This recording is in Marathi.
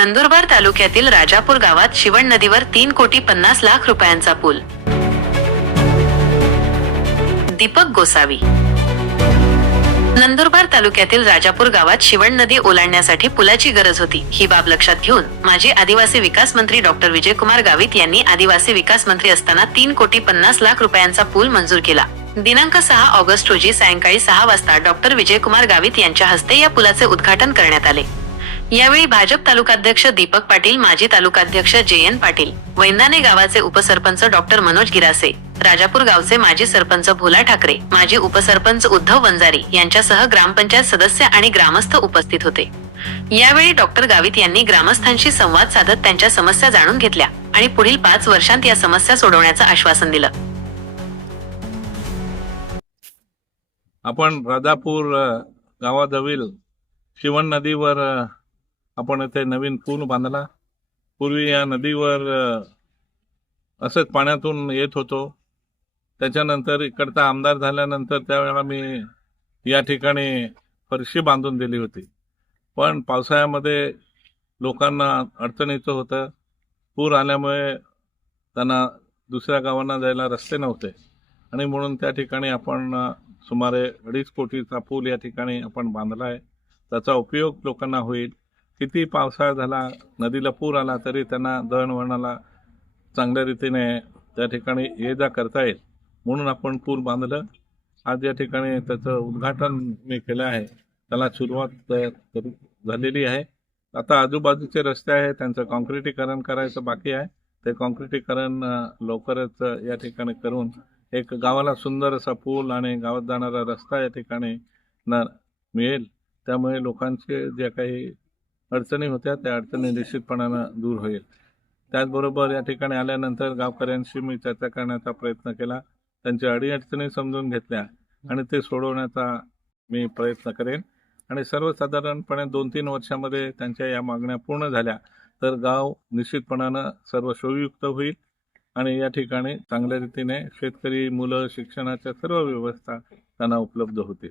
नंदुरबार तालुक्यातील राजापूर गावात शिवण नदीवर तीन कोटी पन्नास लाख रुपयांचा पूल. दीपक गोसावी. नंदुरबार तालुक्यातील राजापूर गावात शिवण नदी ओलांडण्यासाठी पुलाची गरज होती. ही बाब लक्षात घेऊन माजी आदिवासी विकास मंत्री डॉक्टर विजयकुमार गावित यांनी आदिवासी विकास मंत्री असताना तीन कोटी पन्नास लाख रुपयांचा पूल मंजूर केला. दिनांक सहा ऑगस्ट रोजी सायंकाळी सहा वाजता डॉक्टर विजयकुमार गावित यांच्या हस्ते या पुलाचे उद्घाटन करण्यात आले. यावेळी भाजप तालुकाध्यक्ष दीपक पाटील माजी तालुकाध्यक्ष जे एन पाटील वैंदाने गावाचे उपसरपंच डॉक्टर मनोज गिरासे राजापूर गावचे माजी सरपंच भोला ठाकरे माजी उपसरपंच उद्धव वंजारी यांच्यासह ग्रामपंचायत सदस्य आणि ग्रामस्थ उपस्थित होते. यावेळी डॉक्टर गावित यांनी ग्रामस्थांशी संवाद साधत त्यांच्या समस्या जाणून घेतल्या आणि पुढील पाच वर्षांत या समस्या सोडवण्याचं आश्वासन दिलं. आपण राजापूर अ, गावाजवळ शिवण नदीवर आपण इथे नवीन पूल बांधला. पूर्वी या नदीवर असंच पाण्यातून येत होतो. त्याच्यानंतर इकडचा आमदार झाल्यानंतर त्यावेळेला मी या ठिकाणी फरशी बांधून दिली होती. पण पावसाळ्यामध्ये लोकांना अडचणीचं होतं. पूर आल्यामुळे त्यांना दुसऱ्या गावांना जायला रस्ते नव्हते. आणि म्हणून त्या ठिकाणी आपण सुमारे अडीच कोटीचा पूल या ठिकाणी आपण बांधला आहे. त्याचा उपयोग लोकांना होईल. किती पावसाळा झाला नदीला पूर आला तरी त्यांना दळणवळणाला चांगल्या रीतीने त्या ठिकाणी ये जा करता येईल. म्हणून आपण पूल बांधलं. आज या ठिकाणी त्याचं उद्घाटन मी केलं आहे. त्याला सुरुवात झालेली आहे. आता आजूबाजूचे रस्ते आहे त्यांचं कॉन्क्रिटीकरण करायचं बाकी आहे. ते कॉन्क्रिटीकरण लवकरच या ठिकाणी करून एक गावाला सुंदर असा पूल आणि गावात जाणारा रस्ता या ठिकाणी न मिळेल. त्यामुळे लोकांचे जे काही अडचणी होत्या त्या अडचणी निश्चितपणानं दूर होईल. त्याचबरोबर या ठिकाणी आल्यानंतर गावकऱ्यांशी मी चर्चा करण्याचा प्रयत्न केला. त्यांच्या अडीअडचणी समजून घेतल्या आणि ते सोडवण्याचा मी प्रयत्न करेन. आणि सर्वसाधारणपणे दोन तीन वर्षामध्ये त्यांच्या या मागण्या पूर्ण झाल्या तर गाव निश्चितपणानं सर्व सोयीयुक्त होईल आणि या ठिकाणी चांगल्या रीतीने शेतकरी मुलं शिक्षणाच्या सर्व व्यवस्था त्यांना उपलब्ध होतील.